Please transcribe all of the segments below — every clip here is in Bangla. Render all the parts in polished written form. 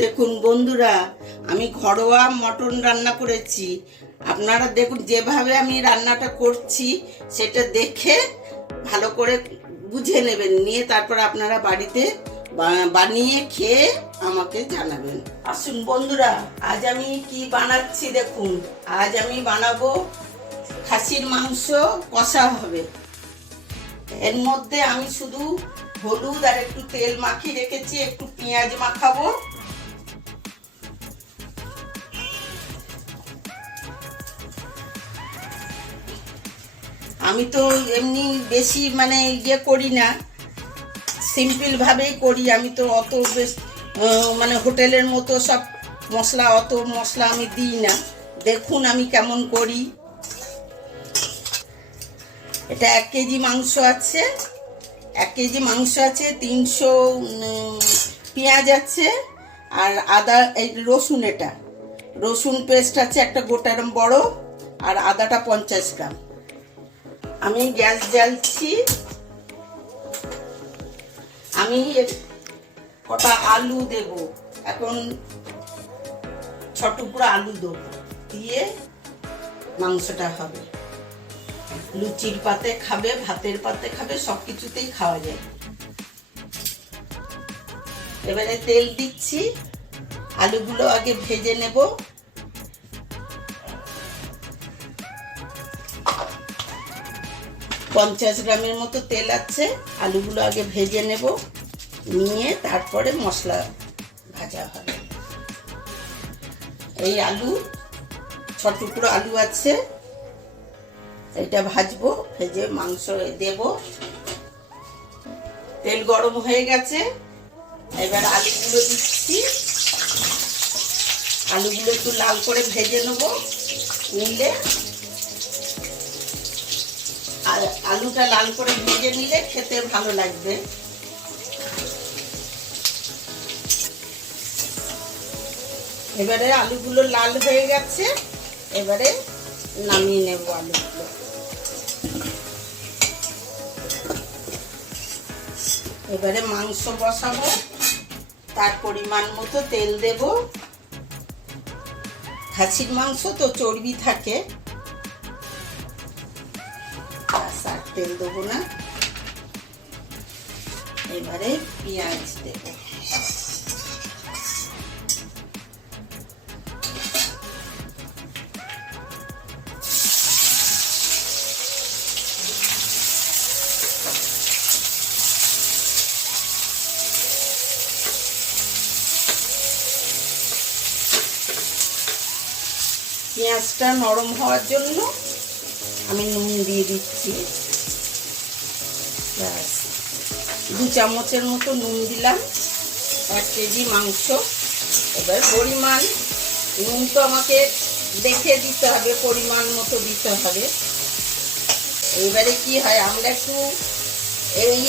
দেখুন বন্ধুরা, আমি ঘরোয়া মটন রান্না করেছি। আপনারা দেখুন যেভাবে আমি রান্নাটা করছি সেটা দেখে ভালো করে বুঝে নেবেন, নিয়ে তারপর আপনারা বাড়িতে বানিয়ে খেয়ে আমাকে জানাবেন। আসুন বন্ধুরা, আজ আমি কি বানাচ্ছি দেখুন। আজ আমি বানাবো খাসির মাংস কষা হবে। এর মধ্যে আমি শুধু হলুদ আর একটু তেল মাখিয়ে রেখেছি, একটু পেঁয়াজ মাখাবো। আমি তো এমনি বেশি করি না, সিম্পল ভাবেই করি। আমি তো অত বেশ হোটেলের মতো সব অত মশলা আমি দিই না। দেখুন আমি কেমন করি। এটা 1 কেজি মাংস আছে, 1 কেজি মাংস আছে, 300 পেঁয়াজ আছে, আর আদা, এই রসুন, এটা রসুন পেস্ট আছে একটা গোটা বড়, আর আদাটা 50 গ্রাম। আমি গ্যাস জ্বালছি। আমি কটা আলু দেব, এখন 6 টুকরো আলু দেবো, দিয়ে মাংসটা হবে। লুচির পাতে খাবে, ভাতের পাতে খাবে, সব কিছুতেই খাওয়া যায়। এবারে তেল দিচ্ছি, আলুগুলো আগে ভেজে নেব। পঞ্চাশ গ্রামের মতো তেল আছে, আলুগুলো আগে ভেজে নেব, নিয়ে তারপরে মশলা ভাজা হবে। এই আলু 6 টুকরো আলু আছে, এটা ভাজবো, ভেজে মাংস দেব। তেল গরম হয়ে গেছে, এবার আলুগুলো দিচ্ছি। আলুগুলো একটু লাল করে ভেজে নেব, নিলে আলুটা লাল করে ভেজে নিলে খেতে ভালো লাগবে। এবারে আলুগুলো লাল হয়ে গেছে, এবারে নামিয়ে নেব আলুগুলো। এবারে মাংস বসাবো, তার পরিমাণ মতো তেল দেব। খাসির মাংস তো চর্বি থাকে, আর তেল দেবো না। এবারে পেঁয়াজ দেব। পেঁয়াজটা নরম হওয়ার জন্য আমি নুন দিয়ে দিচ্ছি, 2 চামচের মতো নুন দিলাম। 1 কেজি মাংস, এবার পরিমাণ নুন তো আমাকে দেখে দিতে হবে, পরিমাণ মতো দিতে হবে। এবারে কি হয়, আমরা একটু এই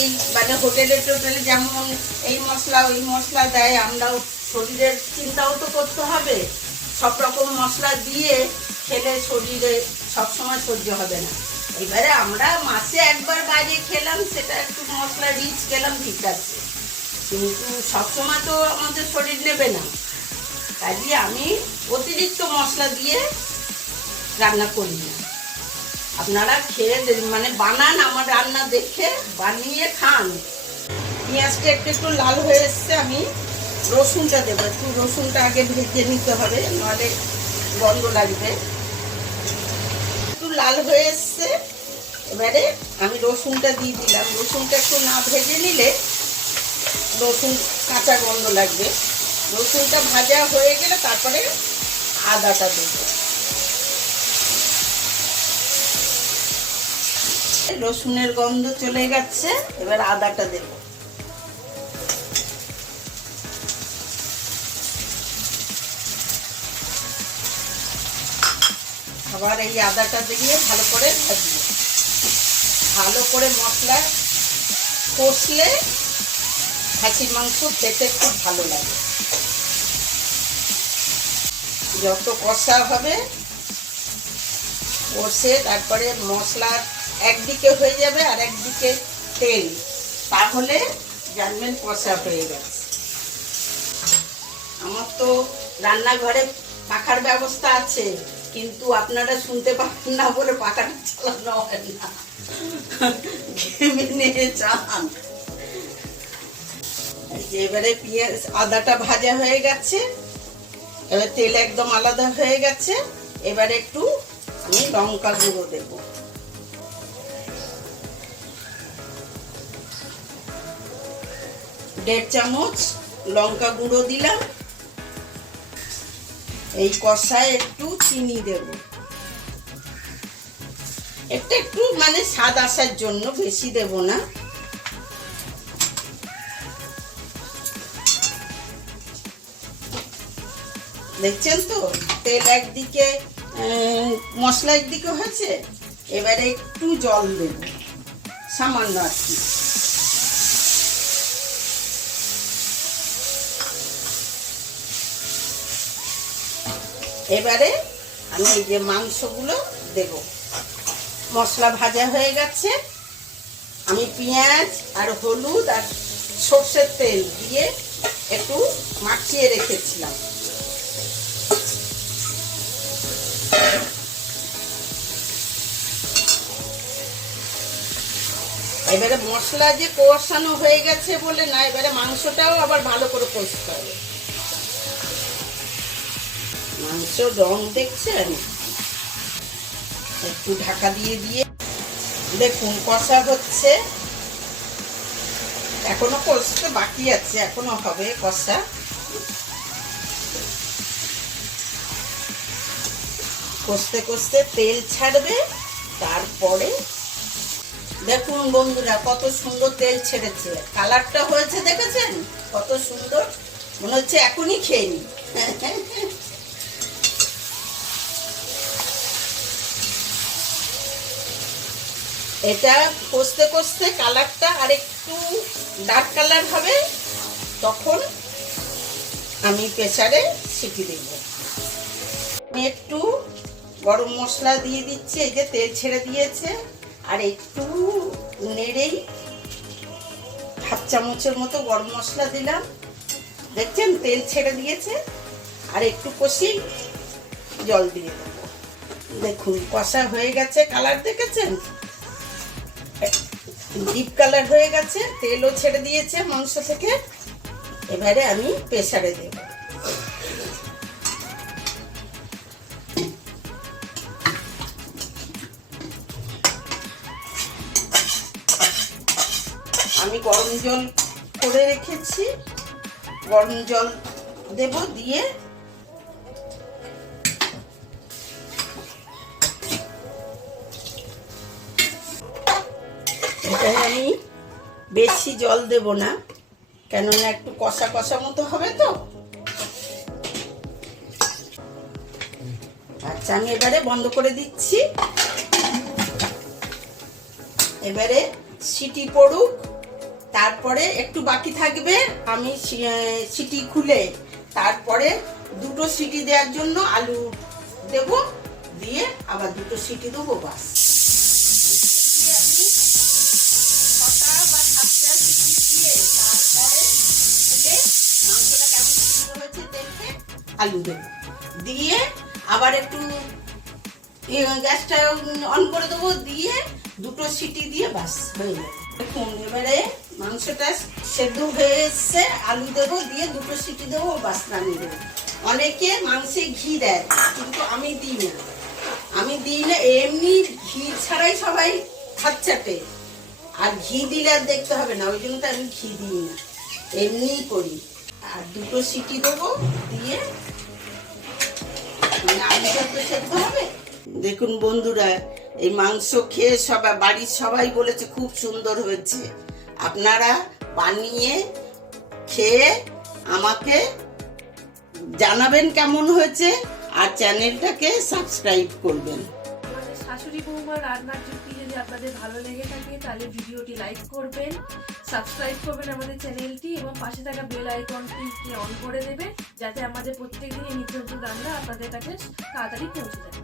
হোটেলে টোটেলে যেমন এই মশলা ওই মশলা দেয়, আমরাও শরীরের চিন্তাও তো করতে হবে। সব রকম মশলা দিয়ে খেলে শরীরে সবসময় সহ্য হবে না। এবারে আমরা মাসে একবার বাইরে খেলাম, সেটা একটু মশলা রিচ খেলাম, ঠিক আছে, কিন্তু সবসময় তো আমাদের শরীর নেবে না। কাজে আমি অতিরিক্ত মশলা দিয়ে রান্না করি না। আপনারা খেয়ে বানান, আমার রান্না দেখে বানিয়ে খান। পেঁয়াজটা একটু লাল হয়ে এসছে, আমি রসুনটা দেবো। একটু রসুনটা আগে ভেজে নিতে হবে, নাহলে গন্ধ লাগবে। একটু লাল হয়ে এসছে, এবারে আমি রসুনটা দিয়ে দিলাম। রসুনটা একটু না ভেজে নিলে রসুন কাঁচা গন্ধ লাগবে। রসুনটা ভাজা হয়ে গেলে তারপরে আদাটা দেব। রসুনের গন্ধ চলে গেছে, এবার আদাটা দেব। আবার এই আদাটা দিয়ে ভালো করে ভাজবো। ভালো করে মশলা কষলে খাসির মাংস খেতে খুব ভালো লাগে। যত কষা হবে, কষে তারপরে মশলা একদিকে হয়ে যাবে আর একদিকে তেল, তাহলে জানবেন কষা হয়ে গেছে। আমার তো রান্নাঘরে পাখার ব্যবস্থা আছে, কিন্তু আপনারা শুনতে পাবেন না বলে পাখাটা চালানো হয় না, ঘেমে নিয়ে চান। এবারে পেঁয়াজ আদাটা ভাজা হয়ে গেছে, এবার তেল একদম আলাদা হয়ে গেছে। এবারে একটু আমি লঙ্কা গুঁড়ো দেব, দেড় চামচ লঙ্কা গুঁড়ো দিলাম। এই কষায় একটু চিনি দেব, একটু মানে স্বাদ আসার জন্য, বেশি দেব না। দেখছেন তো তেল একদিকে, মশলা একদিকে হয়েছে। এবারে একটু জল দেব, সামান্য আর কি। এবারে আমি এই যে মাংসগুলো দেব। মশলা ভাজা হয়ে গেছে, আমি পেঁয়াজ আর হলুদ আর সর্ষের তেল দিয়ে একটু মাখিয়ে রেখেছিলাম। এবারে মশলা যে কষানো হয়ে গেছে বলে না, এবারে মাংসটাও আবার ভালো করে কষতে হবে। মাংস রং দেখছেন, একটু ঢাকা দিয়ে দিয়ে দেখুন কষা হচ্ছে। এখনো কষতে বাকি আছে, এখনো হবে কষা। কষতে কষতে তেল ছাড়বে, তারপরে দেখুন বন্ধুরা কত সুন্দর তেল ছেড়েছে, কালারটা হয়েছে দেখেছেন কত সুন্দর, মনে হচ্ছে এখনই খেয়ে নি। এটা কষতে কষতে কালারটা আর একটু ডার্ক কালার হবে, তখন আমি প্রেসারে সিটি দেব। আমি একটু গরম মশলা দিয়ে দিচ্ছি, এই যে তেল ছেড়ে দিয়েছে, আর একটু নেড়েই হাফ চামচের মতো গরম মশলা দিলাম। দেখছেন তেল ছেড়ে দিয়েছে, আর একটু কষি জল দিয়ে দেবো। দেখুন কষা হয়ে গেছে, কালার দেখেছেন ডিপ কালার হয়ে গেছে, তেলও ছেড়ে দিয়েছে মাংস থেকে। এবারে আমি প্রেসারে দেব। আমি গরম জল করে রেখেছি, গরম জল দেব, দিয়ে এটাই আমি বেশি জল দেব না, কেননা একটু কষা কষা মতো হবে তো। আচ্ছা আমি এবারে বন্ধ করে দিচ্ছি। এবারে সিটি পড়ুক, তারপরে একটু বাকি থাকবে, আমি সিটি খুলে তারপরে দুটো সিটি দেওয়ার জন্য আলু দেব, দিয়ে আবার দুটো সিটি দেবো, বাস। আলু দেব, দিয়ে আবার একটু গ্যাসটা অন করে দেবো, দিয়ে দুটো সিটি দিয়ে বাস হয়ে যাবে। দেখুন এবারে মাংসটা সেদ্ধ হয়ে এসছে, আলু দেবো, দিয়ে দুটো সিটি দেবো, বাস নামিয়ে দেবো। অনেকে মাংসে ঘি দেয়, কিন্তু আমি দিই না। আমি দিই না, এমনি ঘি ছাড়াই সবাই হাত চাটে, আর ঘি দিলে আর দেখতে হবে না, ওই জন্য তো আমি ঘি দিই না, এমনিই করি। আর দুটো সিটি দেবো, দিয়ে আলুটা তো সেদ্ধ হবে। দেখুন বন্ধুরা, এই মাংস খেয়ে সবাই, বাড়ির সবাই বলেছে খুব সুন্দর হয়েছে। আপনারা বানিয়ে খেয়ে আমাকে জানাবেন কেমন হয়েছে, আর চ্যানেলটাকে সাবস্ক্রাইব করবেন। আমাদের শাশুড়ি বৌমার রান্নার রেসিপি যদি আপনাদের ভালো লেগে থাকে, তাহলে ভিডিওটি লাইক করবেন, সাবস্ক্রাইব করবেন আমাদের চ্যানেলটি, এবং পাশে থাকা বেল আইকনটি অন করে দেবে, যাতে আমাদের প্রত্যেকদিনই নিত্য নতুন রান্না আপনাদের কাছে তাড়াতাড়ি পৌঁছে যাবে।